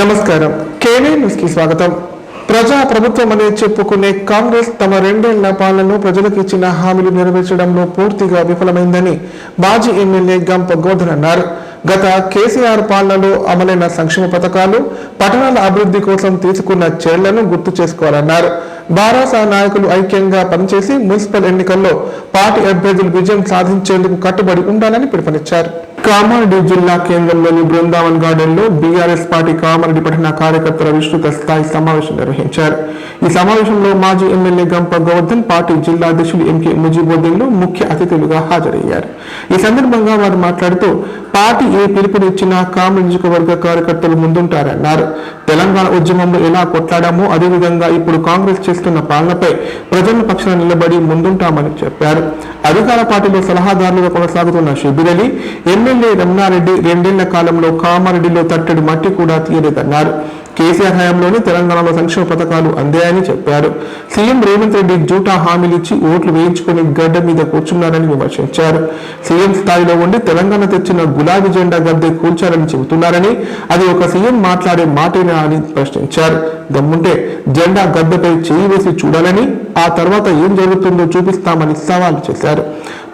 నమస్కారం. KV news కి స్వాగతం. ప్రజా ప్రభుత్వం అనే చెప్పుకునే కాంగ్రెస్ తమ 2 ఏళ్ల పాలనలో ప్రజలకు ఇచ్చిన హామీలు నెరవేర్చడంలో పూర్తిగా విఫలమైందని మాజీ ఎమ్మెల్యే గంప గోధన్ అన్నారు. గత కేసీఆర్ పాలనలో అమలైన సంక్షేమ పథకాలు, పట్టణాల అభివృద్ధి కోసం తీసుకున్న చర్యలను గుర్తు చేసుకోవాలన్నారు. బారాసా నాయకులు ఐక్యంగా పనిచేసి మున్సిపల్ ఎన్నికల్లో పార్టీ అభ్యర్థులు విజయం సాధించేందుకు కట్టుబడి ఉండాలని పిలుపునిచ్చారు. కామారెడ్డి జిల్లా కేంద్రంలోని బృందావన్ గార్డెన్ లో బీఆర్ఎస్ పార్టీ కామారెడ్డి పట్టణ కార్యకర్తల విస్తృత స్థాయి సమావేశం నిర్వహించారు. ఈ సమావేశంలో మాజీ ఎమ్మెల్యే గంప గోవర్ధన్, పార్టీ జిల్లా అధ్యక్షులు ఎంకే ముజీబుద్దీన్లు ముఖ్య అతిథులుగా హాజరయ్యారు. ఈ సందర్భంగా వారు మాట్లాడుతూ పార్టీ ఏ పిలుపునిచ్చినా కామారెడ్డి నియోజకవర్గ కార్యకర్తలు ముందుంటారన్నారు. తెలంగాణ ఉద్యమంలో ఎలా కొట్లాడామో అదేవిధంగా ఇప్పుడు కాంగ్రెస్ చేస్తున్న పాలనపై ప్రజల పక్షాన నిలబడి ముందుంటామని చెప్పారు. అధికార పార్టీలో సలహాదారులుగా కొనసాగుతున్న షబీర్ అలీ, ఎమ్మెల్యే రమణారెడ్డి 2 ఏళ్ల కాలంలో కామారెడ్డిలో తట్టడి మట్టి కూడా తీయలేదన్నారు. కేసీఆర్ హయాంలోనే తెలంగాణలో సంక్షేమ పథకాలు అందాయని చెప్పారు. సీఎం రేవంత్ రెడ్డి జూటా హామీలిచ్చి ఓట్లు వేయించుకుని గడ్డ మీద కూర్చున్నారని విమర్శించారు. సీఎం స్థాయిలో ఉండి తెలంగాణ తెచ్చిన గులాబీ జెండా గద్దె కూల్చారని చెబుతున్నారని, అది ఒక సీఎం మాట్లాడే మాటేనా అని ప్రశ్నించారు. దమ్ముంటే జెండా గద్దెపై చేయి వేసి చూడాలని, ఆ తర్వాత ఏం జరుగుతుందో చూపిస్తామని సవాల్ చేశారు.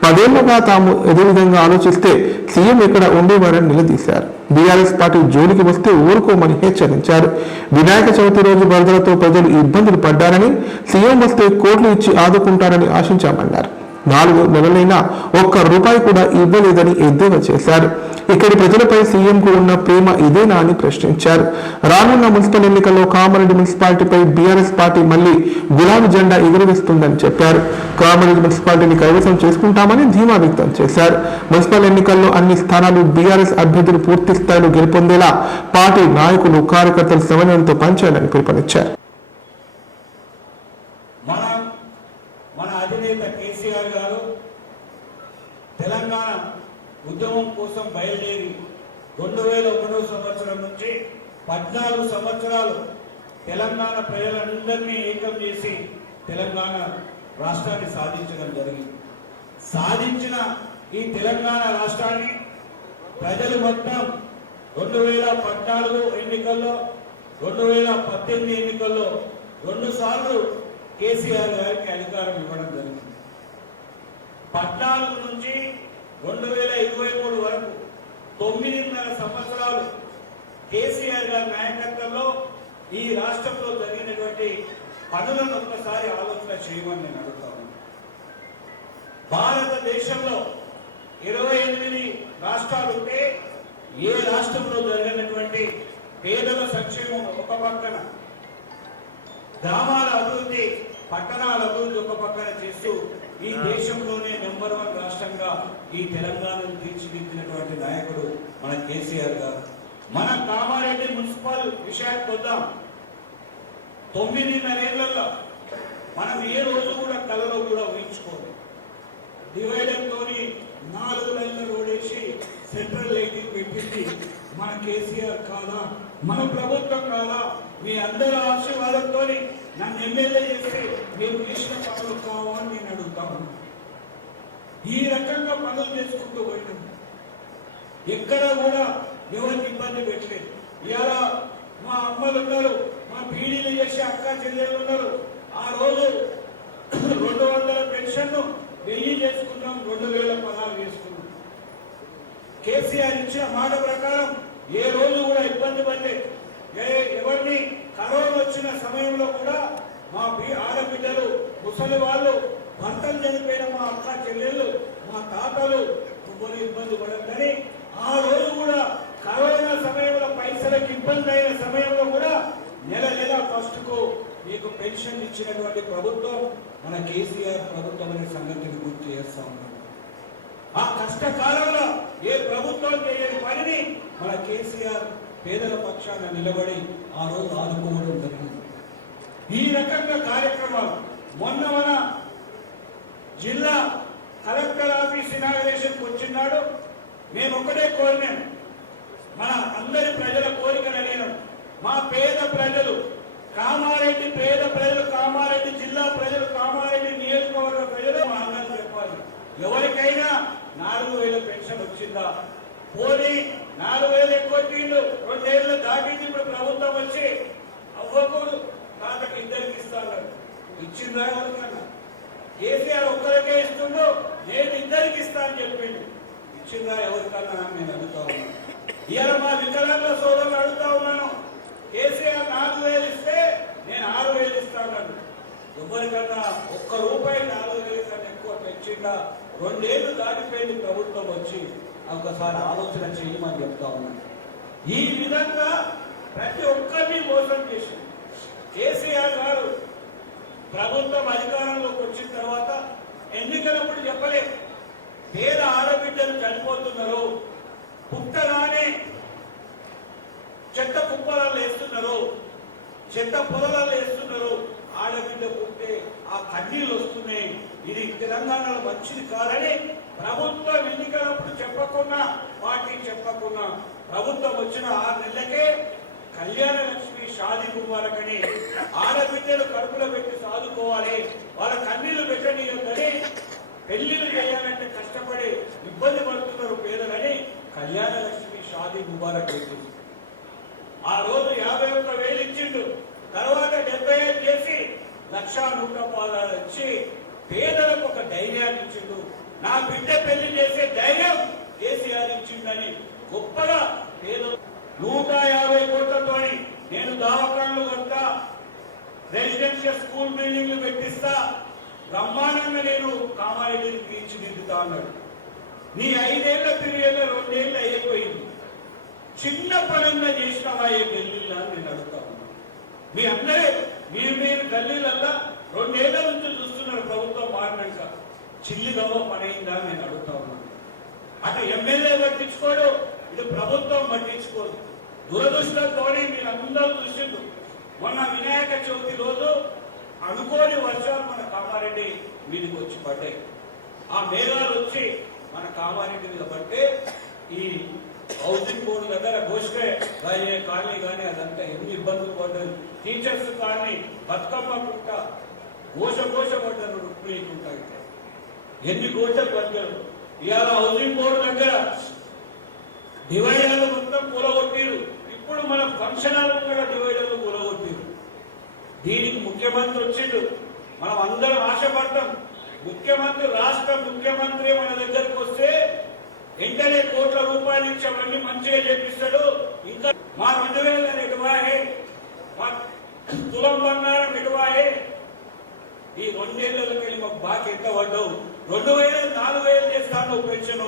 10 ఏళ్లుగా తాము అదే విధంగా ఆలోచిస్తే సీఎం ఇక్కడ ఉండేవారని నిలదీశారు. బీఆర్ఎస్ పార్టీ జోలికి వస్తే ఊరుకోమని హెచ్చరించారు. వినాయక చవితి రోజు వరదలతో ప్రజలు ఇబ్బందులు పడ్డారని, సీఎం వస్తే కోట్లు ఇచ్చి ఆదుకుంటారని ఆశించామన్నారు. 4 నెలలైనా ఒక్క రూపాయి కూడా ఇవ్వలేదని ఎద్దేవా చేశారు. ఇక్కడి ప్రజలపై సీఎంకు ఉన్న ప్రేమ ఇదేనా అని ప్రశ్నించారు. రానున్న మున్సిపల్ ఎన్నికల్లో కామారెడ్డి మున్సిపాలిటీపై బీఆర్ఎస్ పార్టీ మళ్లీ గులాబీ జెండా ఎగురవేస్తుందని చెప్పారు. కామారెడ్డి మున్సిపాలిటీని కైవసం చేసుకుంటామని ధీమా వ్యక్తం చేశారు. మున్సిపల్ ఎన్నికల్లో అన్ని స్థానాలు బీఆర్ఎస్ అభ్యర్థులు పూర్తి స్థాయిలో గెలుపొందేలా పార్టీ నాయకులు, కార్యకర్తలు సమన్వయంతో పనిచేయాలని పిలుపునిచ్చారు. మన అధినేత కేసీఆర్ గారు తెలంగాణ ఉద్యమం కోసం బయలుదేరి 2001 సంవత్సరం నుంచి 14 సంవత్సరాలు తెలంగాణ ప్రజలందరినీ ఏకం చేసి తెలంగాణ రాష్ట్రాన్ని సాధించడం జరిగింది. సాధించిన ఈ తెలంగాణ రాష్ట్రాన్ని ప్రజలు మొత్తం 2014 ఎన్నికల్లో, 2018 ఎన్నికల్లో 2 సార్లు కేసీఆర్ గారికి అధికారం ఇవ్వడం జరిగింది. 14 నుంచి 2023 వరకు 9.5 సంవత్సరాలు కేసీఆర్ గారి నాయకత్వంలో ఈ రాష్ట్రంలో జరిగినటువంటి పనులను ఒక్కసారి ఆలోచన చేయమని నేను అడుగుతాను. భారతదేశంలో 28 రాష్ట్రాలు ఉంటే ఏ రాష్ట్రంలో జరిగినటువంటి పేదల సంక్షేమం ఒక పక్కన, గ్రామాల అభివృద్ధి, పట్టణాల అభివృద్ధి ఒక పక్కన చేస్తూ ఈ దేశంలోనే నెంబర్ 1 రాష్ట్రంగా ఈ తెలంగాణను తీర్చిదిద్దినటువంటి నాయకుడు మన కేసీఆర్ గారు. మన కామారెడ్డి మున్సిపల్ విషయానికి వద్దాం. 9.5 ఏళ్లలో మనం ఏ రోజు కూడా కలలో కూడా ఊహించుకోవాలి. డివైడర్ తోని 4 లైన్ల రోడ్ వేసి సెంట్రల్ లైటింగ్ పెట్టింది మన కేసీఆర్ కాదా, మన ప్రభుత్వం కాదా? మీ అందరి ఆశీర్వాదంతో నన్ను ఎమ్మెల్యే చేస్తే మీరు చేసిన పనులు కావాలని నేను అడుగుతాను. ఈ రకంగా పనులు చేసుకుంటూ పోయినాం. ఎక్కడ కూడా ఎవరికి ఇబ్బంది పెట్టలేదు. ఇవాళ మా అమ్మలు ఉన్నారు, మా పీడీలు చేసే అక్క చెల్లెలు ఉన్నారు. ఆ రోజు 200 పెన్షన్ 1000 చేసుకున్నాం, 2000 పదాలు చేసుకున్నాం. కేసీఆర్ ఇచ్చిన మాట ప్రకారం ఏ రోజు కూడా ఇబ్బంది పడలేదు. ఎవరిని కరోనా వచ్చిన సమయంలో కూడా మా ఆడబిడ్డలు, ముసలి వాళ్ళు, భర్తలు చనిపోయిన మా అక్క చెల్లెళ్ళు, మా తాతలు ఎవరు ఇబ్బంది పడద్దని ఆ రోజు కూడా కరోనా సమయంలో పైసలకు ఇబ్బంది అయిన సమయంలో కూడా నెల ఫస్ట్కు మీకు పెన్షన్ ఇచ్చినటువంటి ప్రభుత్వం మన కేసీఆర్ ప్రభుత్వం అనే సంగతిని గుర్తు చేస్తా ఉన్నాం. ఆ కష్టకాలంలో ఏ ప్రభుత్వం చేయని పనిని మన కేసీఆర్ పేదల పక్షాన నిలబడి ఆ రోజు ఆదుకోవడం జరిగింది. ఈ రకంగా కార్యక్రమాలు మొన్న మన జిల్లా కలెక్టర్ ఆఫీస్ ఇనాగరేషన్కి వచ్చినాడు. మేము ఒకటే కోరినాం, మన అందరి ప్రజల కోరికను అడిగినాం. మా పేద ప్రజలు, కామారెడ్డి పేద ప్రజలు, కామారెడ్డి జిల్లా ప్రజలు, కామారెడ్డి నియోజకవర్గ ప్రజలు మా అందరూ చెప్పాలి. ఎవరికైనా 4000 పెన్షన్ వచ్చిందా? పోనీ 4,000 ఎక్కువట్టిండు, 2 ఏళ్ళు దాటింది. ఇప్పుడు ప్రభుత్వం వచ్చి అవ్వకు తాతకి ఇద్దరికి ఇస్తాను ఇచ్చిందా? ఎవరికన్నా? కేసీఆర్ ఒక్కరికే ఇస్తుండో, నేను ఇద్దరికి ఇస్తా అని చెప్పిండు. ఇచ్చిందా ఎవరికన్నా అని నేను అడుగుతా ఉన్నాను. ఇవాళ మా వికలాంగుల సోదరులు అడుగుతా ఉన్నాను. కేసీఆర్ 4,000 ఇస్తే నేను 6,000 ఇస్తాను. ఎవరికన్నా ఒక్క రూపాయి 4,000 కన్నా ఎక్కువ పెంచిందా? 2 ఏళ్ళు దాటిపోయింది ప్రభుత్వం వచ్చి. ఒకసారి ఆలోచన చేయమని చెప్తా ఉన్నాను. ఈ విధంగా ప్రతి ఒక్కరిని మోసం చేసింది కేసీఆర్ గారు. ప్రభుత్వం అధికారంలోకి వచ్చిన తర్వాత ఎన్నికలప్పుడు చెప్పలేదు, పేద ఆడబిడ్డలు చనిపోతున్నారు, పుట్టగానే చెత్త కుప్పలలో వేస్తున్నారు, చెత్త పొలాలలో వేస్తున్నారు, ఆడబిడ్డ పుట్టే ఆ కన్నీళ్ళు వస్తున్నాయి, ఇది తెలంగాణలో మంచిది కాదని ప్రభుత్వం ఎన్నికలప్పుడు చెప్పకుండా, పార్టీ చెప్పకుండా ప్రభుత్వం వచ్చిన 6 నెలలకే కళ్యాణ లక్ష్మి షాదీ ముబారక్ అని ఆడబిడ్డలు కడుపులో పెట్టి సాదుకోవాలి, వాళ్ళ కన్నీళ్లు పెట్టనీయొద్దని, పెళ్లిళ్ళు చేయాలంటే కష్టపడి ఇబ్బంది పడుతున్నారు పేదలని కళ్యాణ లక్ష్మి షాదీ ముబారక్ పెట్టింది. ఆ రోజు 51,000 ఇచ్చిండు. తర్వాత 75 చేసి 1,100,000 ఇచ్చి పేదలకు ఒక ధైర్యాన్ని ఇచ్చిండు. నా బిడ్డ పెళ్లి చేసే ధైర్యం కేసీఆర్ ఇచ్చిందని గొప్పగా పేదలు 150 కోట్లతో నేను దవాఖానలు కడతా, రెసిడెన్షియల్ స్కూల్ బిల్డింగ్లు పెట్టిస్తా, బ్రహ్మాండంగా నేను కామారెడ్డిని తీర్చిదిద్దుతా అన్నాడు. నీ 5 ఏళ్ల పీరియడ్లో 2 ఏళ్ళు అయిపోయింది. చిన్న పనంగా చేసినావా ఏ గల్లీలా అని నేను అడుగుతాను. మీ అందరే మీరు గల్లీలల్లా 2 ఏళ్ల నుంచి చూస్తున్నారు ప్రభుత్వం మారినాక. చిల్లి గవ్వ పనైందా నేను అడుగుతా ఉన్నాను. అటు ఎమ్మెల్యే పట్టించుకోడు, ఇటు ప్రభుత్వం పట్టించుకోదు. దురదృష్టంతో మీరు అందరూ చూసిండు. మొన్న వినాయక చవితి రోజు అనుకోని వర్షాలు మన కామారెడ్డి మీదకి వచ్చి పడ్డాయి. ఆ మేఘాలు వచ్చి మన కామారెడ్డి మీద పడితే ఈ హౌసింగ్ బోర్డు దగ్గర ఘోషకే కాలనీ కానీ అదంతా ఎన్ని ఇబ్బందులు పడ్డారు. టీచర్స్ కానీ బతుకమ్మ పుట్ట ఘోష పడ్డారు. రుక్మిణీకుంటా ఎన్ని ఘోషలు పడ్డారు. ఇవాళ హౌసింగ్ బోర్డు దగ్గర డివైడర్లు మొత్తం కూలగొట్టిరు. ఇప్పుడు మన ఫంక్షన్ హాల్ కూడా డివైడర్లు కూలగొట్టిరు. దీనికి ముఖ్యమంత్రి వచ్చిండు. మనం అందరం ఆశపడతాం. ముఖ్యమంత్రి, రాష్ట్ర ముఖ్యమంత్రి మన దగ్గరకు వస్తే వెంటనే కోట్ల రూపాయలు ఇచ్చి అవన్నీ మంచిగా చేపిస్తాడు. ఇంకా మా 2,000 ఎటువాయే, మా తులం బంగారం ఎటువాయే. ఈ 2 ఏళ్లకి మాకు బాకీ ఎంత పడ్డావు? 2,000 4,000 చేస్తాను పెన్షన్.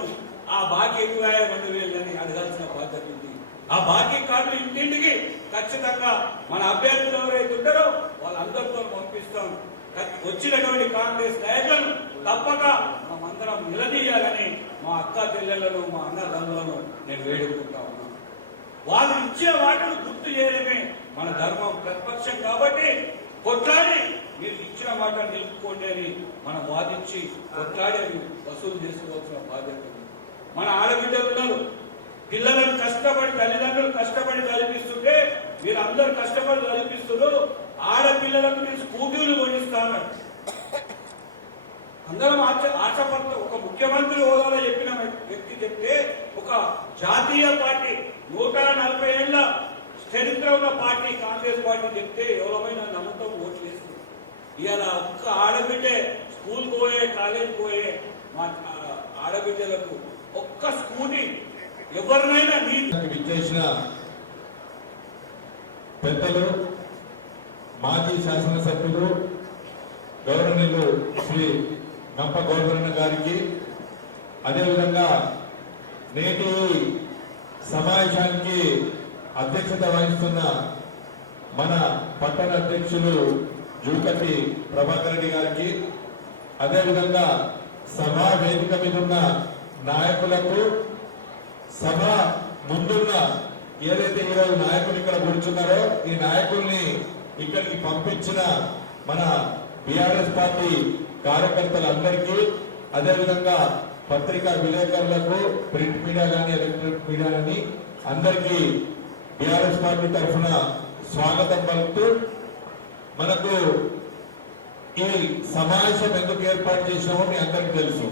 ఆ బాకీ ఎటువాయే 2,000 అని అడగాల్సిన బాధ్యత ఉంది. ఆ బాకీ కార్డులు ఇంటింటికి ఖచ్చితంగా మన అభ్యర్థులు ఎవరైతే ఉంటారో వాళ్ళందరితో పంపిస్తాం. వచ్చినటువంటి కాంగ్రెస్ నాయకులను తప్పక మనమందరం నిలదీయాలని మా అక్క చెల్లెలను, మా అన్నదమ్ములను నేను వేడుకుంటా ఉన్నాను. వాళ్ళు ఇచ్చిన వాటిని గుర్తు చేయడమే మన ధర్మం. ప్రతిపక్షం కాబట్టి కొట్లాడి మీరు ఇచ్చిన మాట నిలుపుకోండి అని మనం వాదించి కొట్లాడి అవి వసూలు చేసుకోవాల్సిన బాధ్యత ఉంది. మన ఆడబిడ్డలు ఉన్నారు, పిల్లలను కష్టపడి తల్లిదండ్రులు కష్టపడి చదివిస్తుంటే మీరు అందరూ కష్టపడి చదివిస్తున్నారు. ఆడపిల్లలకు నేను స్కూటీలు కొనిస్తాను. అందరం ఆశపడతాం. ఒక ముఖ్యమంత్రి హోదాలో చెప్పిన వ్యక్తి చెప్తే, ఒక జాతీయ పార్టీ 140 ఏళ్ల చరిత్ర ఉన్న పార్టీ కాంగ్రెస్ పార్టీ చెప్తే ఎవరైనా నమ్మకం ఓట్లు వేస్తుంది. ఇవాళ ఒక్క ఆడబిడ్డే స్కూల్ పోయే, కాలేజ్ పోయే మా ఆడబిడ్డలకు ఒక్క స్కూటీ ఎవరినైనా విచ్చేసిన పెద్దలు, మాజీ శాసనసభ్యులు గౌరవనీయులు శ్రీ గంప గోవర్ధన గారికి, అదేవిధంగా నేటి సమావేశానికి అధ్యక్షత వహిస్తున్న మన పట్టణ అధ్యక్షులు జూకటి ప్రభాకర్ రెడ్డి గారికి, అదేవిధంగా సభా వేదిక మీద ఉన్న నాయకులకు, సభ ముందున్న ఏదైతే ఈరోజు నాయకులు ఇక్కడ కూర్చున్నారో ఈ నాయకుల్ని ఇక్కడికి పంపించిన మన బీఆర్ఎస్ పార్టీ కార్యకర్తలందరికీ, అదేవిధంగా పత్రికా విలేకరులకు, ప్రింట్ మీడియా కానీ ఎలక్ట్రానిక్ మీడియా కానీ అందరికీ బీఆర్ఎస్ పార్టీ తరఫున స్వాగతం పలుకుతూ, మనకు ఈ సమావేశం ఎందుకు ఏర్పాటు చేసినామో మీ అందరికీ తెలుసు.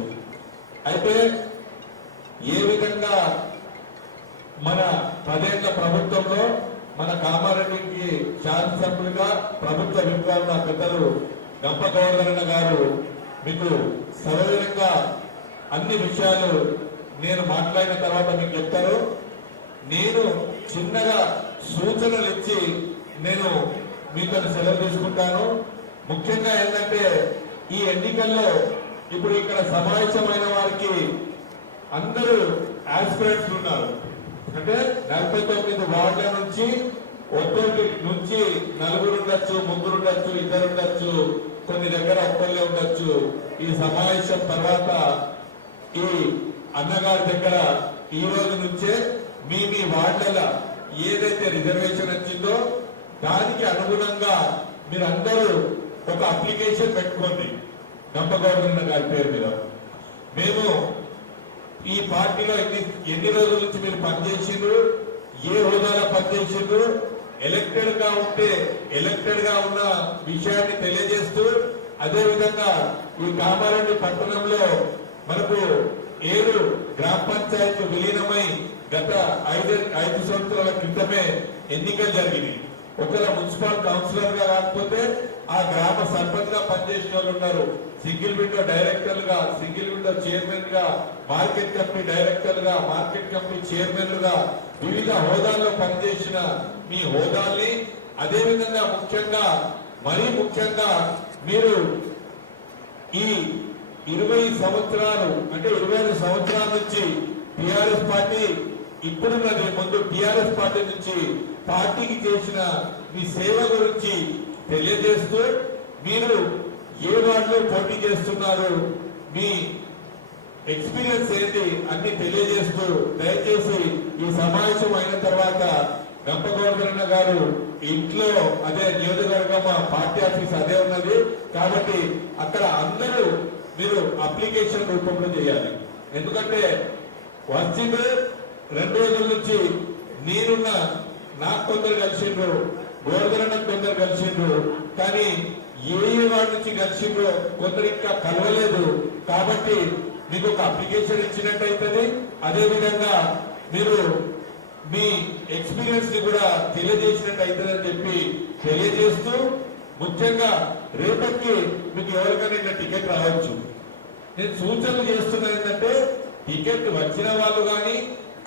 అయితే ఏ విధంగా మన 10 ఏళ్ల ప్రభుత్వంలో మన కామారెడ్డికి శాసనసభ్యులుగా ప్రభుత్వ విప్లవ పెద్దలు గంప గౌరవరణ గారు మీకు సవివరంగా అన్ని విషయాలు నేను మాట్లాడిన తర్వాత మీకు చెప్తారు. నేను చిన్నగా సూచనలు ఇచ్చి నేను మీతో సెలవు తీసుకుంటాను. ముఖ్యంగా ఏంటంటే ఈ ఎన్నికల్లో ఇప్పుడు ఇక్కడ సమావేశమైన వారికి అందరూ ఆస్పిరెంట్స్ ఉన్నారు. అంటే 49 వార్డుల నుంచి ఒక్కొక్కటి నుంచి 4 ఉండొచ్చు, 3 ఉండొచ్చు, 2 ఉండొచ్చు, కొన్ని దగ్గర ఒక్కళ్ళే ఉండొచ్చు. ఈ సమావేశం తర్వాత ఈ అన్నగారి దగ్గర ఈ రోజు నుంచే మీ వార్డుల ఏదైతే రిజర్వేషన్ వచ్చిందో దానికి అనుగుణంగా మీరందరూ ఒక అప్లికేషన్ పెట్టుకోండి గంపగౌరవరణ గారి పేరు మీద. మేము ఈ పార్టీలో ఎన్ని రోజుల నుంచి మీరు పనిచేసిండ్రు, ఏ హోదాలో పనిచేసిండ్రు, ఎలక్టెడ్ గా ఉంటే ఎలక్టెడ్ గా ఉన్న విషయాన్ని తెలియజేస్తూ, అదే విధంగా ఈ కామారెడ్డి పట్టణంలో మనకు 7 గ్రామ పంచాయతీలు విలీనమై గత 5 సంవత్సరాల క్రితమే ఎన్నికలు జరిగినాయి. ఒకవేళ మున్సిపల్ కౌన్సిలర్ గా కాకపోతే ఆ గ్రామ సర్పంచ్ గా పనిచేసిన వాళ్ళు ఉన్నారు. సింగిల్ విండో డైరెక్టర్ గా, సింగిల్ విండో చైర్మన్ గా, మార్కెట్ కమిటీ డైరెక్టర్ గా, మార్కెట్ కమిటీ చైర్మన్లుగా వివిధ హోదాల్లో పనిచేసిన మీ హోదాల్ని, అదే విధంగా మరీ ముఖ్యంగా మీరు ఈ 20 సంవత్సరాలు అంటే 25 సంవత్సరాల నుంచి టిఆర్ఎస్ పార్టీ ఇప్పుడున్నది, ముందు టిఆర్ఎస్ పార్టీ నుంచి పార్టీకి చేసిన మీ సేవ గురించి తెలియజేస్తూ, మీరు ఏ వార్డులో పోటీ చేస్తున్నారు, మీ ఎక్స్పీరియన్స్ ఏంటి అన్ని తెలియజేస్తూ, దయచేసి ఈ సమావేశం అయిన తర్వాత గంపగౌరవరణ గారు ఇంట్లో అదే నియోజకవర్గం పార్టీ ఆఫీస్ అదే ఉన్నది కాబట్టి అక్కడ అందరూ మీరు అప్లికేషన్ రూపంలో చేయాలి. ఎందుకంటే వచ్చింది 2 రోజుల నుంచి నాకు కొందరు కలిసిండ్రు, గోవర్ధన కొందరు కలిసిండ్రు, కానీ ఏ వాడి నుంచి కలిసిండ్రో కొందరు ఇంకా కలవలేదు. కాబట్టి మీకు ఒక అప్లికేషన్ ఇచ్చినట్టయితుంది. అదే విధంగా మీరు మీ ఎక్స్పీరియన్స్ ని కూడా తెలియజేసినట్టు అవుతుందని చెప్పి తెలియజేస్తూ, ముఖ్యంగా రేపటికి మీకు ఎవరికైనా టికెట్ రావచ్చు. నేను సూచనలు చేస్తున్నా ఏంటంటే టికెట్ వచ్చిన వాళ్ళు కానీ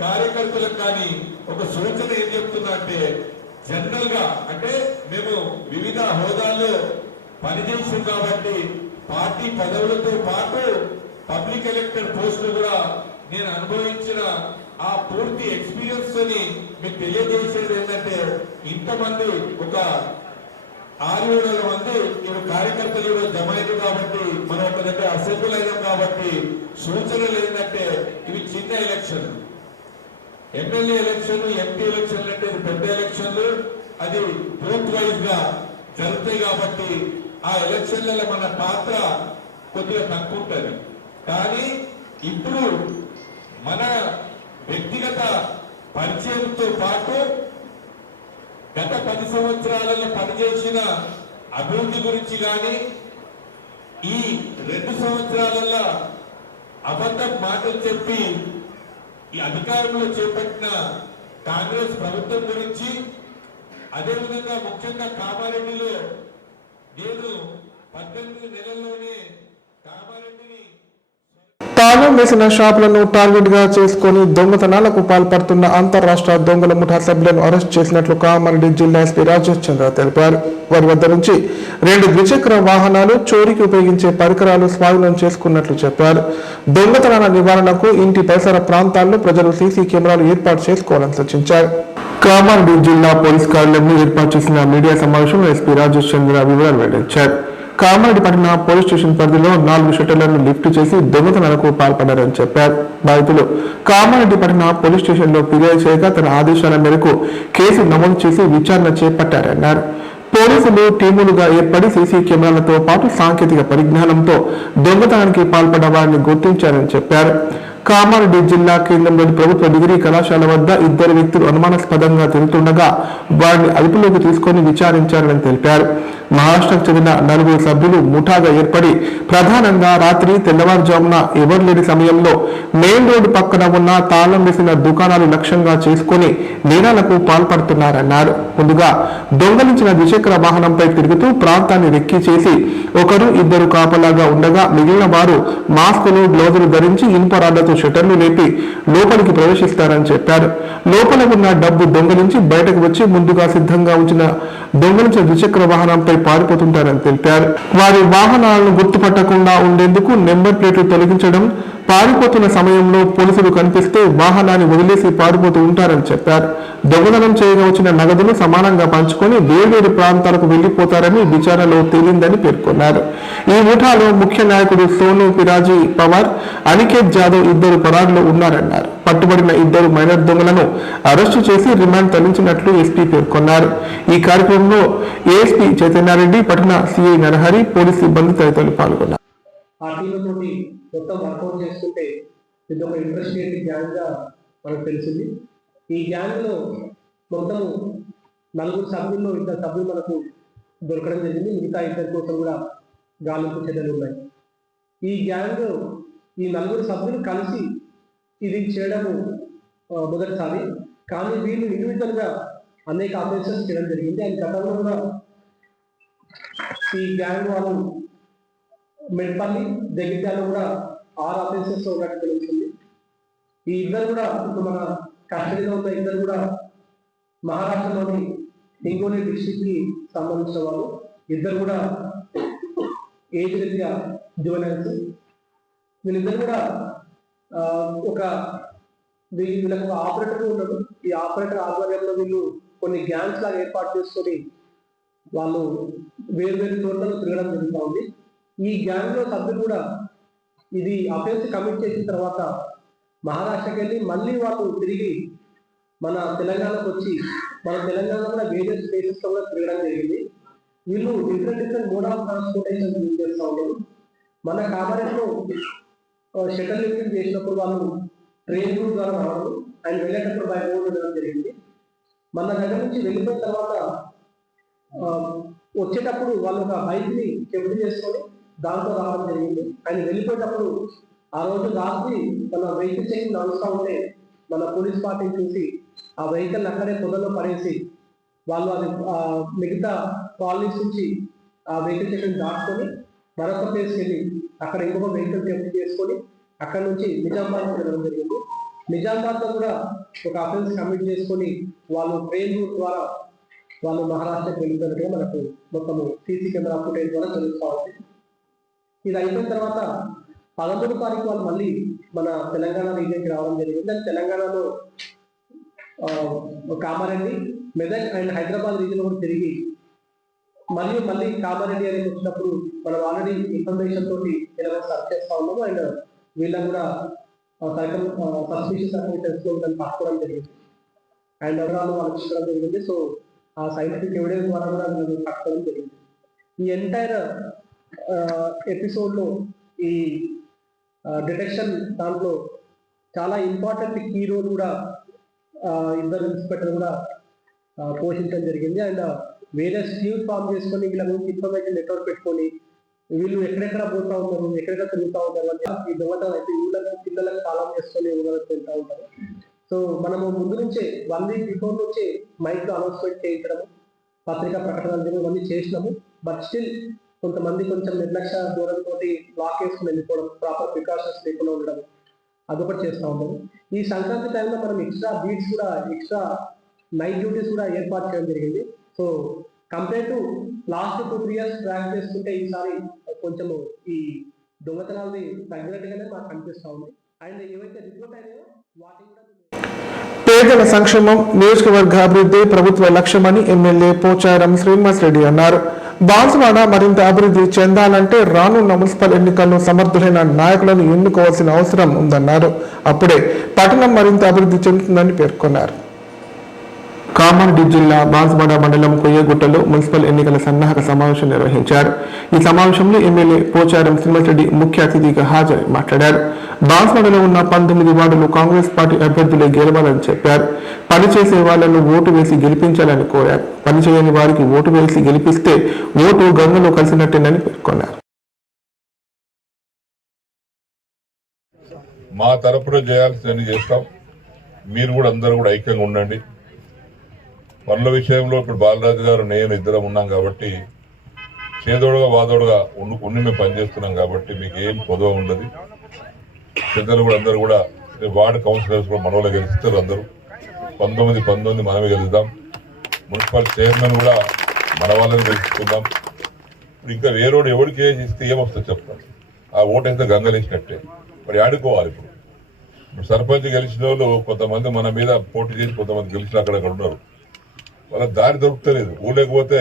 కార్యకర్తలకు కానీ ఒక సూచన ఏం చెప్తున్నా అంటే, జనరల్ గా అంటే మేము వివిధ హోదాల్లో పనిచేసాం కాబట్టి పార్టీ పదవులతో పాటు పబ్లిక్ ఎలక్టెడ్ పోస్టులు కూడా నేను అనుభవించిన ఆ పూర్తి ఎక్స్పీరియన్స్ ని మీకు తెలియజేసేది ఏంటంటే, ఇంతమంది ఒక 600 మంది ఇప్పుడు కార్యకర్తలు జమ అయ్యారు కాబట్టి మనం ఒక దగ్గర అసెంబ్లీ అయినాం కాబట్టి సూచనలు ఏంటంటే, ఇవి చిన్న ఎలక్షన్, ఎమ్మెల్యే ఎలక్షన్, ఎంపీ ఎలక్షన్లు అంటే పెద్ద ఎలక్షన్లు, అది బూత్ వైజ్ గా జరుగుతాయి కాబట్టి ఆ ఎలక్షన్లలో మన పాత్ర కొద్దిగా తక్కువ ఉంటుంది. కానీ ఇప్పుడు మన వ్యక్తిగత పరిచయంతో పాటు గత 10 సంవత్సరాలలో పనిచేసిన అభివృద్ధి గురించి కానీ, ఈ 2 సంవత్సరాలలో అబద్ధ మాటలు చెప్పి ఈ అధికారంలో చేపట్టిన కాంగ్రెస్ ప్రభుత్వం గురించి, అదేవిధంగా ముఖ్యంగా కామారెడ్డిలో నేను 18 నెలల్లోనే కామారెడ్డిని తాళం వేసిన షాపులను టార్గెట్ గా చేసుకుని దొంగతనాలకు పాల్పడుతున్న అంతర్రాష్ట్ర దొంగల ముఠా సభ్యులను అరెస్ట్ చేసినట్లు కామారెడ్డి జిల్లా ఎస్పీ రాజేష్ చంద్ర తెలిపారు. వారి వద్ద నుంచి 2 ద్విచక్ర వాహనాలు, చోరీకి ఉపయోగించే పరికరాలు స్వాధీనం చేసుకున్నట్లు చెప్పారు. దొంగతనాల నివారణకు ఇంటి పరిసర ప్రాంతాల్లో ప్రజలు సీసీ కెమెరాలు ఏర్పాటు చేసుకోవాలని సూచించారు. కామారెడ్డి జిల్లా పోలీస్ కార్యాలయంలో ఏర్పాటు చేసిన మీడియా సమావేశంలో ఎస్పీ రాజేష్ చంద్ర వివరాలు వెల్లడించారు. కామారెడ్డి పట్టణ పోలీస్ స్టేషన్ పరిధిలో 4 షట్టర్లను లిఫ్ట్ చేసి దొంగతనాలకు పాల్పడ్డారని చెప్పారు. బాధితులు కామారెడ్డి పట్టణ పోలీస్ స్టేషన్ లో ఫిర్యాదు చేయగా తన ఆదేశాల మేరకు కేసు నమోదు చేసి విచారణ చేపట్టారన్నారు. పోలీసులు టీములుగా ఏర్పడి సీసీ కెమెరాలతో పాటు సాంకేతిక పరిజ్ఞానంతో దొంగతనానికి పాల్పడ్డ వారిని గుర్తించారని చెప్పారు. కామారెడ్డి జిల్లా కేంద్రంలోని ప్రభుత్వ డిగ్రీ కళాశాల వద్ద 2 వ్యక్తులు అనుమానాస్పదంగా తిరుగుతుండగా వారిని అదుపులోకి తీసుకుని విచారించారని తెలిపారు. మహారాష్ట్రకు చెందిన 4 సభ్యులు ముఠాగా ఏర్పడి ప్రధానంగా రాత్రి తెల్లవారుజామున ఎవరు లేని సమయంలో మెయిన్ రోడ్డు పక్కన ఉన్న తాళం వేసిన దుకాణాలు లక్ష్యంగా చేసుకుని నేరాలకు పాల్పడుతున్నారన్నారు. ముందుగా దొంగలించిన ద్విచక్ర వాహనంపై తిరుగుతూ ప్రాంతాన్ని రెక్కి చేసి ఒకరు ఇద్దరు కాపలాగా ఉండగా మిగిలిన వారు మాస్కులు గ్లౌజులు ధరించి ఇనుప రాళ్లతో షట్టర్లు లేపి లోపలికి ప్రవేశిస్తారని చెప్పారు. లోపల ఉన్న డబ్బు దొంగలించి బయటకు వచ్చి ముందుగా సిద్ధంగా ఉంచిన దొంగలించిన ద్విచక్ర వాహనంపై పారిపోతుంటారని తెలిపారు. వారి వాహనాలను గుర్తుపట్టకుండా ఉండేందుకు నెంబర్ ప్లేట్లు తొలగించడం, పారిపోతున్న సమయంలో పోలీసులు కనిపిస్తే వాహనాన్ని వదిలేసి పారిపోతూ ఉంటారని చెప్పారు. దొంగతనం చేయగా వచ్చిన నగదును సమానంగా పంచుకొని వేర్వేరు ప్రాంతాలకు వెళ్లిపోతారని విచారణలో తేలిందని పేర్కొన్నారు. ఈ ముఠాలో ముఖ్య నాయకుడు సోను పిరాజీ పవార్, అనికేత్ జాదవ్ ఇద్దరు పరారులో ఉన్నారన్నారు. పట్టుబడిన 2 మైనర్ దొంగలను అరెస్టు చేసి రిమాండ్ తరలించినట్లు ఎస్పీ పేర్కొన్నారు. ఈ కార్యక్రమంలో ఏఎస్పీ చైతన్యారెడ్డి, పట్టణ సిఐ నరహరి, పోలీసు సిబ్బంది తదితరులు పాల్గొన్నారు. ఆ టీంతోటి మొత్తం వర్కౌట్ చేసుకుంటే ఇది ఒక ఇంట్రెస్టెడ్ గ్యాంగ్ గా మనకు తెలిసింది. ఈ గ్యాంగ్ లో మొత్తం 4 సభ్యుల్లో 2 సభ్యులు మనకు దొరకడం జరిగింది. మిగతా 2 కోసం కూడా గాలింపు చర్యలు ఉన్నాయి. ఈ గ్యాంగ్ ఈ 4 సభ్యులు కలిసి ఇది చేయడము మొదటిసారి, కానీ వీళ్ళు ఇండివిజువల్ గా అనేక ఆపరేషన్స్ చేయడం జరిగింది. అండ్ గతంలో కూడా ఈ గ్యాంగ్ వాళ్ళు మెడ్పల్లి, జగిత్యాలలో కూడా 6 ఆఫీసర్స్ ఉన్నట్టు తెలుస్తుంది. ఈ 2 కూడా ఇప్పుడు మన కస్టడీలో ఉన్న 2 కూడా మహారాష్ట్రలోని హింగోలి డిస్ట్రిక్ట్ కి సంబంధించిన వాళ్ళు. 2 కూడా ఏజ్ రీత్యా జువెనైల్స్. వీళ్ళిద్దరు కూడా వీళ్ళకు ఒక ఆపరేటర్ ఉన్నాడు. ఈ ఆపరేటర్ ఆధ్వర్యంలో వీళ్ళు కొన్ని గ్యాంగ్స్ లాగా ఏర్పాటు చేసుకొని వాళ్ళు వేరు చోట్లలో తిరగడం జరుగుతూ ఉంది. ఈ గ్యాంగ్ లో సభ్యులు కూడా ఇది అఫెన్స్ కమిట్ చేసిన తర్వాత మహారాష్ట్రకి వెళ్ళి మళ్ళీ వాళ్ళు తిరిగి మన తెలంగాణకు వచ్చి మన తెలంగాణలో కూడా వేరియస్ ప్లేసెస్ లో కూడా తిరగడం జరిగింది. వీళ్ళు different mode of transportation use చేస్తూ ఉంటారు. మన కామారెడ్డిలో షటిల్ లిఫ్టింగ్ చేసినప్పుడు వాళ్ళు ట్రైన్ రూట్ ద్వారా రావడం అండ్ వెళ్ళేటప్పుడు బై రోడ్ వెళ్ళడం జరిగింది. మన దగ్గర నుంచి వెళ్ళిపోయిన తర్వాత వచ్చేటప్పుడు వాళ్ళు ఒక బైక్ ని చెవిటి చేసుకొని దాంట్లో రావడం జరిగింది. ఆయన వెళ్ళిపోయేటప్పుడు ఆ రోజు రాత్రి మన వెహికల్ చెకింగ్ నడుస్తూ ఉంటే మన పోలీస్ పార్టీని చూసి ఆ వెహికల్ అక్కడే పొదలో పడేసి వాళ్ళు అది మిగతా కాలనీస్ నుంచి ఆ వెహికల్ చెకింగ్ దాటుకొని మరొక ప్లేస్కి వెళ్ళి అక్కడ ఇంకొక వెహికల్ చెక్ చేసుకొని అక్కడ నుంచి నిజామాబాద్ వెళ్ళడం జరిగింది. నిజామాబాద్ లో కూడా ఒక అఫెన్స్ కమిట్ చేసుకొని వాళ్ళు ట్రైన్ రూట్ ద్వారా వాళ్ళు మహారాష్ట్రకి వెళ్ళిపోయినట్టుగా మనకు మొత్తము సీసీ కెమెరా ఫుటేజ్ ద్వారా తెలుస్తూ ఉంది. ఇది అయిపోయిన తర్వాత 13వ తారీఖు వాళ్ళు మళ్ళీ మన తెలంగాణ రీజియన్కి రావడం జరిగింది. అండ్ తెలంగాణలో కామారెడ్డి, మెదక్ అండ్ హైదరాబాద్ రీజియన్ కూడా తిరిగి మళ్ళీ కామారెడ్డి అనేది వచ్చినప్పుడు మనం ఆల్రెడీ ఇన్ఫర్మేషన్ తోటి ఇలా సర్చ్ చేస్తా ఉన్నాము. అండ్ వీళ్ళని కూడా సస్పిషియస్ అక్టివిటీస్ లో పట్టుకోవడం జరిగింది అండ్ ఎవరాలు వాళ్ళకి ఇవ్వడం జరిగింది. సో ఆ సైంటిఫిక్ ఎవిడెన్స్ ద్వారా కూడా పట్టుకోవడం జరిగింది. ఈ ఎంటైర్ ఎపిసోడ్ లో ఈ డిటెక్షన్ దాంట్లో చాలా ఇంపార్టెంట్ కీ రోల్ కూడా 2 ఇన్స్పెక్టర్ కూడా పోషించడం జరిగింది. అండ్ వేరే టీమ్స్ ఫామ్ చేసుకొని వీళ్ళ గురించి ఇన్ఫర్మేషన్ నెట్వర్క్ పెట్టుకొని వీళ్ళు ఎక్కడెక్కడ పోతా ఉన్నారు, ఎక్కడెక్కడ తిరుగుతూ ఉంటారు అని ఈ దొంగతనం అయితే వీళ్ళకి పిల్లలకు కాలం చేసుకొని ఊళ్ళకి వెళ్తూ ఉంటారు. సో మనము ముందు నుంచే 1 వీక్ బిఫోర్ నుంచే మైక్ లో అనౌన్స్మెంట్ చేయించడము, పత్రికా ప్రకటనలు ఇవన్నీ చేసినాము. బట్ స్టిల్ కొంతమంది కొంచెం నిర్లక్ష్య దూరంతో లాక్ వేసుకుని వెళ్ళిపోవడం, ప్రాపర్ ప్రికాషన్స్ లేకుండా ఉండడం అదొకటి చేస్తూ ఉంటాము. ఈ సంక్రాంతి టైంలో మనం ఎక్స్ట్రా బీట్స్ కూడా ఎక్స్ట్రా నైట్ డ్యూటీస్ కూడా ఏర్పాటు చేయడం జరిగింది. So compare to last 2-3 years track చేసుకుంటే ఈసారి కొంచెము ఈ దొంగతనాలని తగ్గినట్టుగానే మాకు అనిపిస్తూ ఉంది. అండ్ ఏవైతే రిపోర్ట్ అయినాయో వాటిని కూడా పేదల సంక్షేమం, నియోజకవర్గ అభివృద్ధి ప్రభుత్వ లక్ష్యమని ఎమ్మెల్యే పోచారం శ్రీనివాస్ రెడ్డి అన్నారు. బాన్సువాడ మరింత అభివృద్ధి చెందాలంటే రానున్న మున్సిపల్ ఎన్నికల్లో సమర్థులైన నాయకులను ఎన్నుకోవాల్సిన అవసరం ఉందన్నారు. అప్పుడే పట్టణం మరింత అభివృద్ధి చెందుతుందని పేర్కొన్నారు. కామారెడ్డి జిల్లా బాన్సువాడ మండలం కొయ్యగుట్టలో మున్సిపల్ ఎన్నికల సన్నాహక సమావేశం నిర్వహించారు. ఈ సమావేశంలో ఎమ్మెల్యే పోచారం శ్రీనివాసరెడ్డి ముఖ్య అతిథిగా హాజరై మాట్లాడారు. బాన్సువాడలో ఉన్న 19 వార్డులు కాంగ్రెస్ పార్టీ అభ్యర్థులే గెలవాలని చెప్పారు. పనిచేసే వాళ్లను ఓటు వేసి గెలిపించాలని కోరారు. పనిచేయని వారికి ఓటు వేసి గెలిపిస్తే ఓటు గంగలో కలిసినట్టేనని పేర్కొన్నారు. మా తరపున చేయాల్సిందని చేస్తాం. మీరు కూడా అందరూ కూడా ఐక్యంగా ఉండండి. పనుల విషయంలో ఇప్పుడు బాలరాజు గారు నేను ఇద్దరం ఉన్నాం కాబట్టి చేదోడుగా వాదోడుగా ఉండి మేము పనిచేస్తున్నాం కాబట్టి మీకు ఏం పొదవ ఉండదు. పెద్దలు కూడా అందరూ కూడా వార్డు కౌన్సిలర్స్ కూడా మనలో గెలుస్తారు. అందరూ 19 మనమే గెలుద్దాం. మున్సిపల్ చైర్మన్ కూడా మన వాళ్ళని గెలుచుకుందాం. ఇప్పుడు ఇంకా వేరేవాడు ఎవరికి ఇస్తే ఏమొస్తుంది చెప్తాను. ఆ ఓటైతే గంగలేసినట్టే. మరి ఆడుకోవాలి. ఇప్పుడు సర్పంచ్ గెలిచిన వాళ్ళు కొంతమంది మన మీద పోటీ చేసి కొంతమంది గెలిచిన అక్కడక్కడ ఉన్నారు. వాళ్ళ దారి దొరుకుతలేదు. ఊళ్ళకపోతే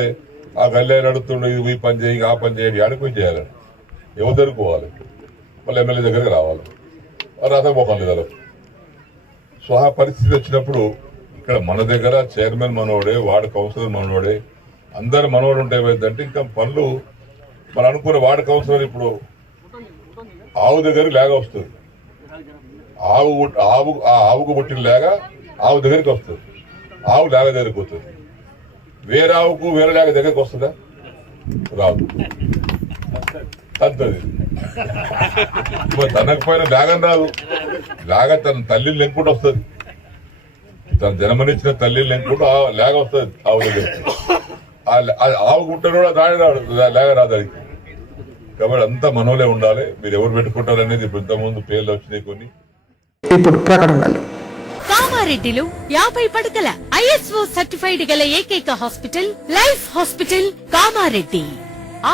ఆ గల్లాయలు అడుగుతుండే ఇది ఈ పని చేయి ఆ పని చేయండి ఆడుకొని చేయాలని ఎవరు దొరుకోవాలి. వాళ్ళు ఎమ్మెల్యే దగ్గరికి రావాలి. వారు అతకపోకం లేదు వాళ్ళకు. సో ఆ పరిస్థితి వచ్చినప్పుడు ఇక్కడ మన దగ్గర చైర్మన్ మనోడే, వార్డు కౌన్సిలర్ మనోడే, అందరు మనోడు ఉంటే ఏమైందంటే ఇంకా పనులు మనం అనుకున్న వార్డు కౌన్సిలర్ ఇప్పుడు ఆవు దగ్గరికి లేక వస్తుంది. ఆవుకు పుట్టిన లేక ఆవు దగ్గరికి వస్తుంది. ఆవు లేక దగ్గరికి వస్తుంది. వేరే ఆవుకు వేరే లేక దగ్గరికి వస్తుందా? రాదు. అంతది తనకు పైన లేగని రాదు. లేక తన తల్లిని లెంకుంటూ వస్తుంది. తన జన్మనిచ్చిన తల్లిని లెంకుంటూ లేక వస్తుంది ఆవు దగ్గరికి. ఆవు గుట్టను కూడా దాడి రాడు, లేక రాదు అది. కాబట్టి అంతా మనోలే ఉండాలి. మీరు ఎవరు పెట్టుకుంటారనేది ఇప్పుడు ఇంతకుముందు పేర్లు వచ్చినాయి కొన్ని. ఇప్పుడు ప్రకటనలు. కామారెడ్డిలో 50 పడకల ISO సర్టిఫైడ్ గల ఏకైక hospital life hospital Kamareddy.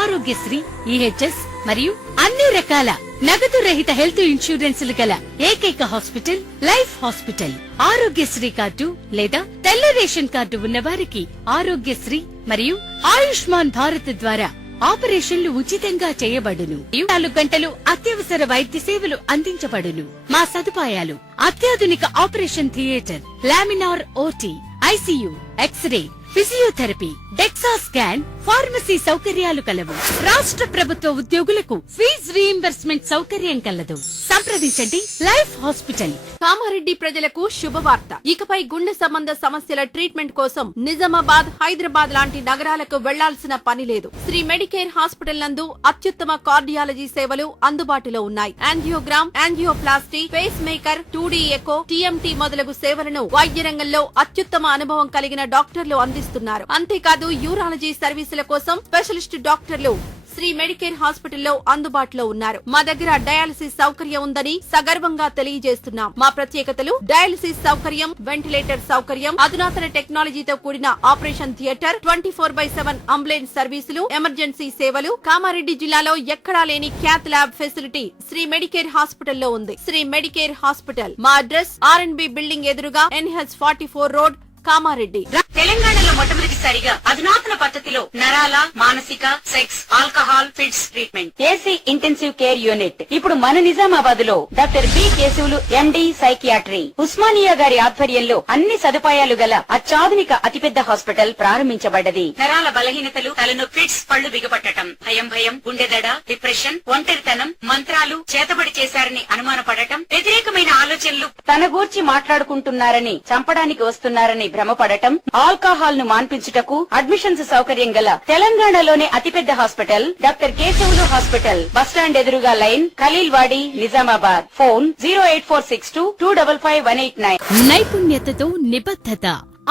Aarogyasri, EHS మరియు అన్ని రకాల నగదు రహిత హెల్త్ ఇన్సూరెన్సులు గల ఏకైక hospital life hospital. Aarogyasri card లేదా తెల్ల రేషన్ కార్డు ఉన్న వారికి ఆరోగ్యశ్రీ మరియు ఆయుష్మాన్ భారత్ ద్వారా ఆపరేషన్లు ఉచితంగా చేయబడును. 24 గంటలు అత్యవసర వైద్య సేవలు అందించబడును. మా సదుపాయాలు: అత్యాధునిక operation theatre, laminar OT, ICU, x-ray, physiotherapy, dexa scan, pharmacy సౌకర్యాలు కలవు. రాష్ట్ర ప్రభుత్వ ఉద్యోగులకు ఫీజు రీయింబర్స్మెంట్ సౌకర్యం కలదు. సంప్రదించండి లైఫ్ హాస్పిటల్. కామారెడ్డి ప్రజలకు శుభవార్త. ఇకపై గుండె సంబంధ సమస్యల ట్రీట్మెంట్ కోసం నిజామాబాద్, హైదరాబాద్ లాంటి నగరాలకు వెళ్లాల్సిన పని లేదు. శ్రీ మెడికేర్ హాస్పిటల్ నందు అత్యుత్తమ కార్డియాలజీ సేవలు అందుబాటులో ఉన్నాయి. Angiogram, angioplasty, pacemaker, 2D echo, TMT మొదలగు సేవలను వైద్య రంగంలో అత్యుత్తమ అనుభవం కలిగిన డాక్టర్లు అందిస్తున్నారు. అంతేకాదు యూరాలజీ సర్వీసుల కోసం స్పెషలిస్ట్ డాక్టర్లు శ్రీ మెడికేర్ హాస్పిటల్లో అందుబాటులో ఉన్నారు. మా దగ్గర డయాలసిస్ సౌకర్యం ఉందని సగర్వంగా తెలియజేస్తున్నాం. మా ప్రత్యేకతలు: డయాలసిస్ సౌకర్యం, వెంటిలేటర్ సౌకర్యం, అధునాతన టెక్నాలజీతో కూడిన ఆపరేషన్ థియేటర్, 24/7 అంబులెన్స్ సర్వీసులు, ఎమర్జెన్సీ సేవలు. కామారెడ్డి జిల్లాలో ఎక్కడా లేని cath lab facility Sri Medicare హాస్పిటల్లో ఉంది. Sri Medicare hospital. మా అడ్రస్ RNB బిల్డింగ్ ఎదురుగా NH 44 రోడ్, కామారెడ్డి. తెలంగాణలో మొట్టమొదటిసారిగా అధునాతన పద్ధతిలో నరాల, మానసిక, sex, alcohol, fits treatment, AC intensive care unit ఇప్పుడు మన నిజామాబాద్ లో doctor B Keshavulu MD psychiatry, Osmania గారి ఆధ్వర్యంలో అన్ని సదుపాయాలు గల అత్యాధునిక అతిపెద్ద హాస్పిటల్ ప్రారంభించబడ్డది. నరాల బలహీనతలు, తలనొప్పి, ఫిట్స్, పళ్లు బిగపట్టడం, భయం, గుండెదడ, డిప్రెషన్, ఒంటరితనం, మంత్రాలు చేతబడి చేశారని అనుమానపడటం, వ్యతిరేకమైన ఆలోచనలు, తన గూర్చి మాట్లాడుకుంటున్నారని, చంపడానికి వస్తున్నారని భ్రమపడటం, ఆల్కహాల్ ను మాన్పించుటకు అడ్మిషన్స్ సౌకర్యం గల తెలంగాణలోనే అతిపెద్ద hospital doctor Keshavulu hospital. Bus stand ఎదురుగా లైన్, ఖలీల్వాడి, నిజామాబాద్. ఫోన్ 08462255189. నైపుణ్యతతో నిబద్ధత,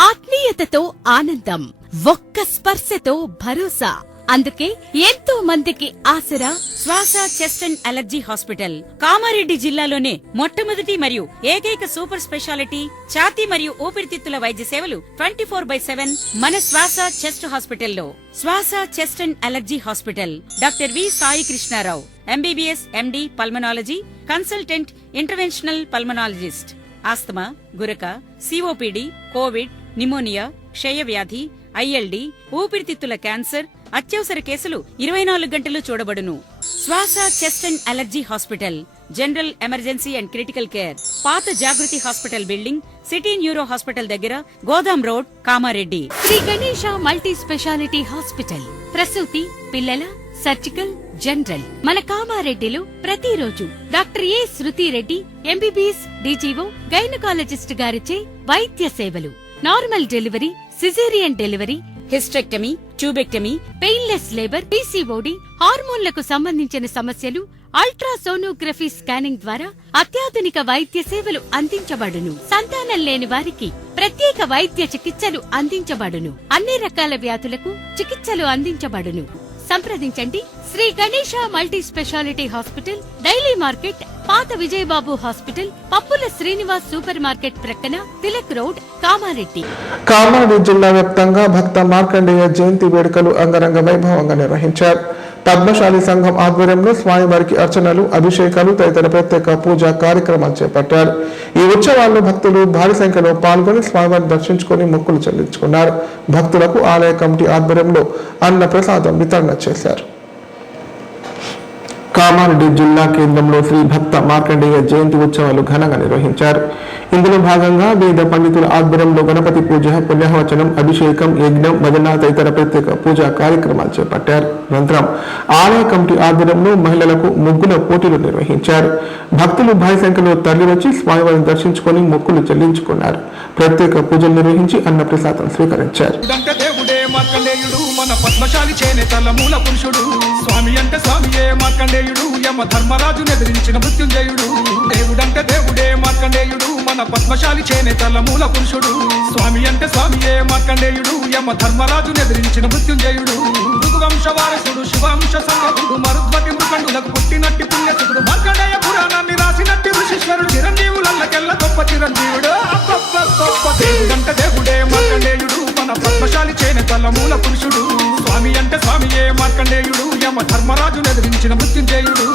ఆత్మీయతతో ఆనందం, ఒక్క స్పర్శతో భరోసా. అందుకే ఎంతో మందికి ఆసరా శ్వాస, chest and allergy hospital. Kamareddy జిల్లాలోనే మొట్టమొదటి మరియు ఏకైక సూపర్ స్పెషాలిటీ ఛాతీ మరియు ఊపిరితిత్తుల వైద్య సేవలు 24/7 మన శ్వాస చెస్ట్ హాస్పిటల్లో. Swasa, chest and allergy hospital. Doctor V Sai Krishnarao, MBBS MD pulmonology, consultant, interventional pulmonologist. Asthma, గురక, COPD, కోవిడ్, నిమోనియా, క్షయవ్యాధి, ILD, ఊపిరితిత్తుల క్యాన్సర్, అత్యవసర కేసులు 24 గంటలు చూడబడును. Swasa, chest and allergy hospital. General emergency and critical care, పాత Jagruti hospital building, city neuro hospital దగ్గర, Godam road, Kamareddy. Shri Ganesha multi speciality hospital, ప్రసూతి, పిల్లల, సర్జికల్, జనరల్. మన కామారెడ్డిలో ప్రతిరోజు doctor A Shruti Reddy MBBS DGO gynaecologist గారిచే వైద్య సేవలు. Normal delivery, caesarean delivery, hysterectomy, tubectomy, painless labour, PCOD, హార్మోన్లకు సంబంధించిన సమస్యలు, అల్ట్రాసోనోగ్రఫీ స్కానింగ్ ద్వారా అత్యాధునిక వైద్య సేవలు అందించబడును. సంతానం లేని వారికి ప్రత్యేక వైద్య చికిత్సలు అందించబడును. అన్ని రకాల వ్యాధులకు చికిత్సలు అందించబడును. సంప్రదించండి Sri Ganesha multi speciality hospital, daily market, పాత విజయబాబు హాస్పిటల్, పప్పుల శ్రీనివాస్ సూపర్ మార్కెట్ ప్రక్కన, తిలక్ రోడ్, కామారెడ్డి. కామారెడ్డి జిల్లా వ్యాప్తంగా భక్త మార్కండేయ జయంతి వేడుకలు అంగరంగ వైభవంగా నిర్వహించారు. పద్మశాలి సంఘం ఆధ్వర్యంలో స్వామివారికి అర్చనలు, అభిషేకాలు తదితర ప్రత్యేక పూజా కార్యక్రమాలు చేపట్టారు. ఈ ఉత్సవాల్లో భక్తులు భారీ సంఖ్యలో పాల్గొని స్వామివారిని దర్శించుకుని మొక్కులు చెల్లించుకున్నారు. భక్తులకు ఆలయ కమిటీ ఆధ్వర్యంలో అన్న ప్రసాదం వితరణ చేశారు. కామారెడ్డి జిల్లా కేంద్రంలో శ్రీ భక్త మార్కండేయ జయంతి ఉత్సవాలు ఘనంగా నిర్వహించారు. ఇందులో భాగంగా వేద పండితుల ఆధ్వర్యంలో గణపతి పూజ, పుణ్యవచనం, అభిషేకం, యజ్ఞం, భజన తదితర ప్రత్యేక పూజా కార్యక్రమాలు చేపట్టారు. అనంతరం ఆలయ కమిటీ ఆధ్వర్యంలో మహిళలకు ముగ్గుల పోటీలు నిర్వహించారు. భక్తులు భారీ సంఖ్యలో తరలివచ్చి స్వామివారిని దర్శించుకొని మొక్కులు చెల్లించుకున్నారు. ప్రత్యేక పూజలు నిర్వహించి అన్న ప్రసాదం స్వీకరించారు. మార్కండేయుడు మన పద్మశాలి చేనేతల మూల పురుషుడు, స్వామి అంటే స్వామియే మార్కండేయుడు, యమ ధర్మరాజును ఎదిరించిన మృత్యుంజయుడు. దేవుడంటే దేవుడే మార్కండేయుడు, మన పద్మశాలి చేనేతల మూల పురుషుడు, స్వామి అంటే స్వామియే మార్కండేయుడు, యమ ధర్మరాజును ఎదిరించిన మృత్యుంజయుడు. భృగువంశ వారసుడు, శివాంశ సంగతుడు, మరుద్వతి మృకండులకు పుట్టినట్టి పుణ్యసుడు, మార్కండేయ పురాణాన్ని రాసినట్టి ఋషీశ్వరుడు, చిరంజీవులకెల్ల గొప్ప చిరంజీవుడు. దేవుడంటే దేవుడే మార్కండేయుడు, మన పద్మశాలి చేనేతల మూల పురుషుడు, స్వామి అంటే స్వామియే మార్కండేయుడు, యమ ధర్మరాజును ఎదిరించిన మృత్యుంజయుడు.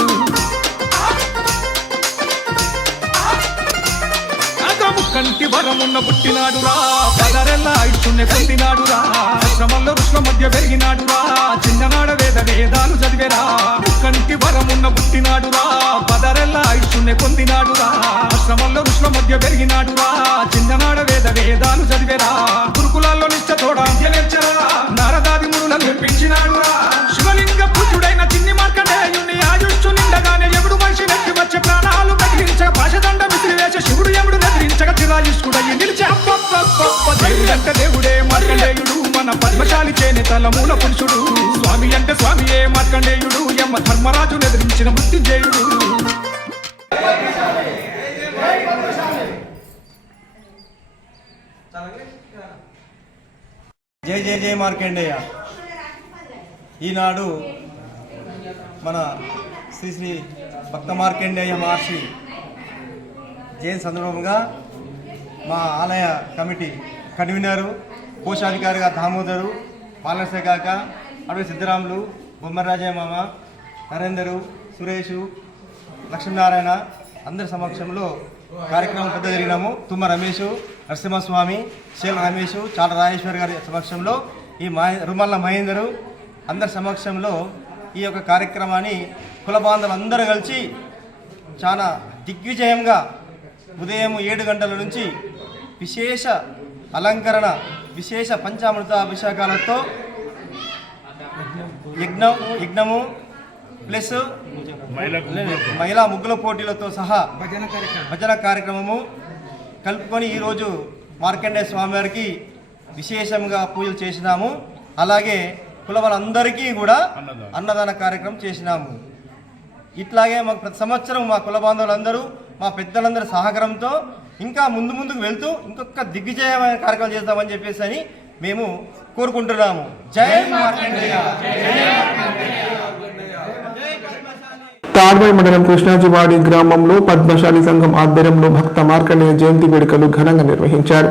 కంటి వరమున్న పుట్టినాడురా, పదరెల్ల ఐశ్వర్య పొందినాడురా, ఆశ్రమంలో ఋషుల మధ్య పెరిగినాడురా, చిన్ననాడ వేదాలు చదివేరా. కంటి వరమున్న పుట్టినాడురా, పదరెల్ల ఐశ్వర్య పొందినాడురా, ఆశ్రమంలో ఋషుల మధ్య పెరిగినాడురా, చిన్ననాడ వేదాలు చదివేరా. గురుకులాల్లో నిష్ఠతోడ నేర్చరా, నారదాది మునులను మెప్పించినాడురా. శివలింగ పూజుడైన చిన్ని మార్కండేయుని ఆయుష్షు నిండగానే ఎవడు మనిషి నెట్టి వచ్చే ప్రాణాలు తగిలించక పాశదండ విసిరివేశ శివుడు ఎముడు నెదిరించక చిరాయుష్కుడయ్యి నిలిచి దేవుడంటే దేవుడే మార్కండేయుడు, మన పద్మశాలి చేనేతల మూల పురుషుడు, స్వామి అంటే స్వామియే మార్కండేయుడు, యమ ధర్మరాజును ఎదిరించిన మృత్యుంజయుడు. జై జై జై మార్కండేయ. ఈనాడు మన శ్రీ శ్రీ భక్త మార్కండేయ మహర్షి జయంతి సందర్భంగా మా ఆలయ కమిటీ కన్వీనరు, కోశాధికారిగా దామోదరు, పాలనశాఖ అడవి సిద్ధరాములు, బొమ్మరాజయ్య మామ, నరేందరు, సురేషు, లక్ష్మీనారాయణ అందరి సమక్షంలో కార్యక్రమం పెద్ద జరిగినాము. తుమ్మ రమేష్, నరసింహస్వామి, శీల రమేష్, చాల రాజేశ్వర్ గారి సమక్షంలో, ఈ రుమల్ల మహేందరు అందరి సమక్షంలో ఈ యొక్క కార్యక్రమాన్ని కుల బాంధవులు అందరూ కలిసి చాలా దిగ్విజయంగా ఉదయం 7 గంటల నుంచి విశేష అలంకరణ, విశేష పంచామృత అభిషేకాలతో యజ్ఞము ప్లస్ మహిళా ముగ్గుల పోటీలతో సహా భజన కార్యక్రమము కలుపుకొని ఈరోజు మార్కండేయ స్వామివారికి విశేషంగా పూజలు చేసినాము. అలాగే కుల వాళ్ళందరికీ కూడా అన్నదాన కార్యక్రమం చేసినాము. ఇట్లాగే మాకు ప్రతి సంవత్సరం మా కుల బాంధవులందరూ, మా పెద్దలందరి సహకారంతో ఇంకా ముందుకు వెళ్తూ ఇంకొక దిగ్విజయమైన కార్యక్రమం చేద్దామని చెప్పేసి అని మేము కోరుకుంటున్నాము. జై మార్కండేయ. తాడ్వాయి మండలం కృష్ణాజివాడి గ్రామంలో పద్మశాలి సంఘం ఆధ్వర్యంలో భక్త మార్కండేయ జయంతి వేడుకలు ఘనంగా నిర్వహించారు.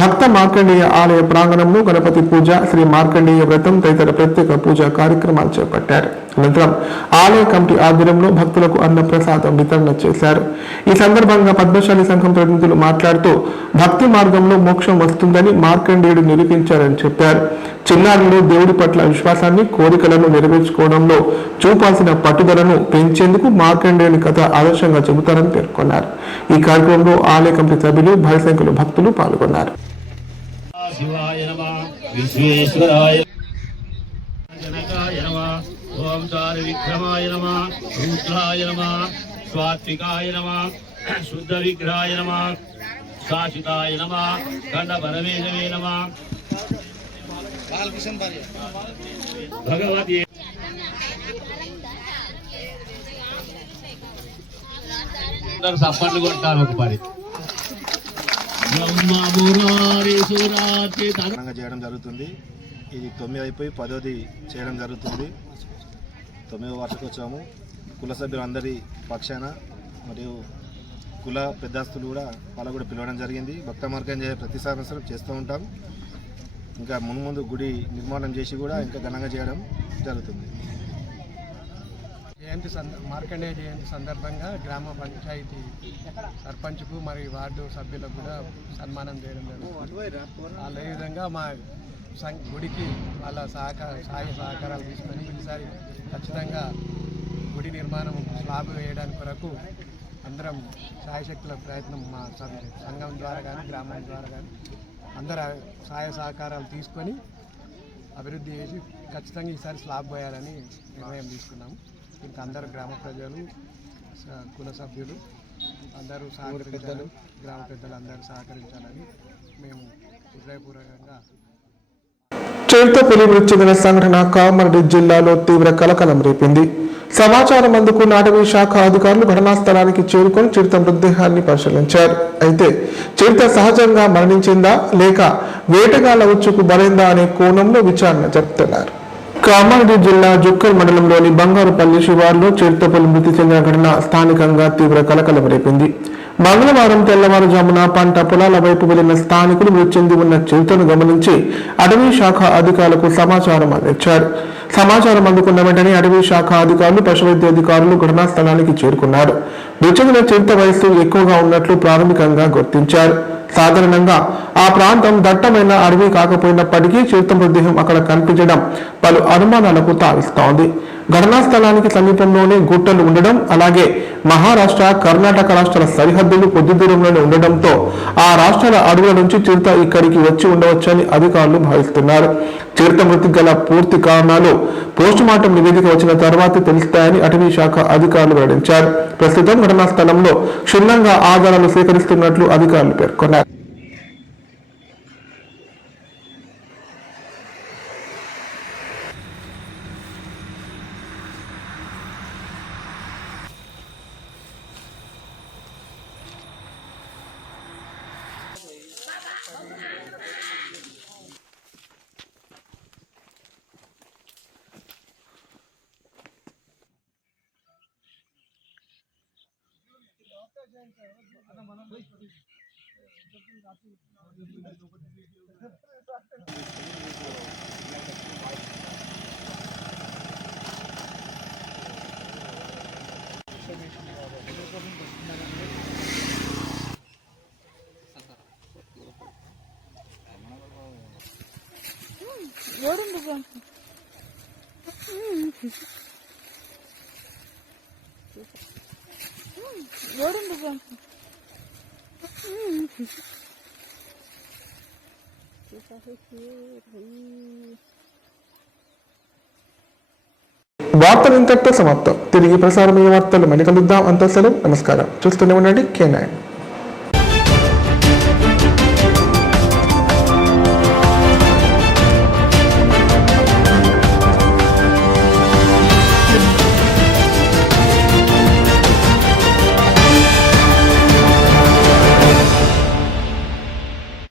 భక్త మార్కండేయ ఆలయ ప్రాంగణంలో గణపతి పూజ, శ్రీ మార్కండేయ వ్రతం తదితర ప్రత్యేక పూజా కార్యక్రమాలు చేపట్టారు. అనంతరం ఆలయ కమిటీ ఆధ్వర్యంలో భక్తులకు అన్నప్రసాదం వితరణ చేశారు. ఈ సందర్భంగా పద్మశాలి సంఘం ప్రతినిధులు మాట్లాడుతూ భక్తి మార్గంలో మోక్షం వస్తుందని మార్కండేయుడు నిరూపించారని చెప్పారు. చిన్నారులు దేవుడి పట్ల విశ్వాసాన్ని, కోరికలను నెరవేర్చుకోవడంలో చూపాల్సిన పట్టుదలను పెంచేందుకు మార్కండేయుని కథ ఆదర్శంగా చెబుతారని పేర్కొన్నారు. ఈ కార్యక్రమంలో ఆలయ కమిటీ సభ్యులు, భారీ సంఖ్యలో భక్తులు పాల్గొన్నారు. ఓం చారు విక్రమాయ నమః, రుద్రాయ నమః, స్వాత్వికాయ నమః, శుద్ధ విగ్రహాయ నమః, శాశ్వతాయ నమః, ఖండ పరమేశవే నమః. భగవతి సప్పట్లు కొట్టాలి ఒక పరి చేయడం జరుగుతుంది. ఇది 9 అయిపోయి 10వ చేయడం జరుగుతుంది. 9వ వార్షికోత్సవము కుల సభ్యులందరి పక్షాన మరియు కుల పెద్దస్తులు కూడా వాళ్ళ కూడా పిలవడం జరిగింది. భక్త మార్గం ప్రతి సంవత్సరం చేస్తూ ఉంటాం. ఇంకా ముందు గుడి నిర్మాణం చేసి కూడా ఇంకా ఘనంగా చేయడం జరుగుతుంది. మార్కండేయ జయంతి సందర్భంగా గ్రామ పంచాయతీ సర్పంచ్కు మరియు వార్డు సభ్యులకు కూడా సన్మానం చేయడం జరుగుతుంది. అదేవిధంగా మా గుడికి వాళ్ళ సహాయ సహకారాలు తీసుకొని ఈసారి ఖచ్చితంగా గుడి నిర్మాణం స్లాబ్ వేయడానికి కొరకు అందరం సాయశక్తుల ప్రయత్నం మా సంఘం ద్వారా కానీ గ్రామం ద్వారా కానీ అందరూ సహాయ సహకారాలు తీసుకొని అభివృద్ధి చేసి ఖచ్చితంగా ఈసారి స్లాబ్ వేయాలని నిర్ణయం తీసుకున్నాము. ఇంకా అందరూ గ్రామ ప్రజలు, కుల సభ్యులు అందరూ సహకరించాలి, గ్రామ పెద్దలు అందరూ సహకరించాలని మేము హృదయపూర్వకంగా. చిరుతపులి మృతి చెందిన సంఘటన కామారెడ్డి జిల్లాలో తీవ్ర కలకలం రేపింది. సమాచారం అందుకున్న అటవీ శాఖ అధికారులు ఘటనా స్థలానికి చేరుకొని చిరుత మృతదేహాన్ని పరిశీలించారు. అయితే చిరుత సహజంగా మరణించిందా లేక వేటగాళ్ల ఉచ్చుకు బలైందా అనే కోణంలో విచారణ జరుపుతున్నారు. కామారెడ్డి జిల్లా జుక్కల్ మండలంలోని బంగారుపల్లి శివార్లో చిరుతపులి మృతి చెందిన ఘటన స్థానికంగా తీవ్ర కలకలం రేపింది. మంగళవారం తెల్లవారుజామున పంట పొలాల వైపు వెళ్లిన స్థానికులు మృతి చెంది ఉన్న చిరుతను గమనించి అటవీ శాఖ అధికారులకు సమాచారం అందించారు. సమాచారం అందుకున్న వెంటనే అటవీ శాఖ అధికారులు, పశువైద్య అధికారులు ఘటనా స్థలానికి చేరుకున్నారు. మృతి చెందిన చిరుత వయస్సు ఎక్కువగా ఉన్నట్లు ప్రాథమికంగా గుర్తించారు. సాధారణంగా ఆ ప్రాంతం దట్టమైన అడవి కాకపోయినప్పటికీ చిరుత మృతదేహం అక్కడ కనిపించడం పలు అనుమానాలకు తావిస్తోంది. ఘటనా స్థలానికి సమీపంలోనే గుట్టలు ఉండడం, అలాగే మహారాష్ట్ర, కర్ణాటక రాష్ట్రాల సరిహద్దులు కొద్ది దూరంలోనే ఉండడంతో ఆ రాష్ట్రాల అడవుల నుంచి చిరుత ఇక్కడికి వచ్చి ఉండవచ్చని అధికారులు భావిస్తున్నారు. చిరుత మృతికి గల పూర్తి కారణాలు పోస్టుమార్టం నివేదిక వచ్చిన తర్వాత తెలుస్తాయని అటవీ శాఖ అధికారులు వెల్లడించారు. ప్రస్తుతం ఘటనా స్థలంలో క్షుణ్ణంగా ఆధారాలు సేకరిస్తున్నట్లు అధికారులు పేర్కొన్నారు. వార్తలు ఇంతటితో సమాప్తం. తిరిగి ప్రసారమయ్యే వార్తలు మళ్ళీ కలుద్దాం. అంతా సెలవు. నమస్కారం. చూస్తూనే ఉండండి K9.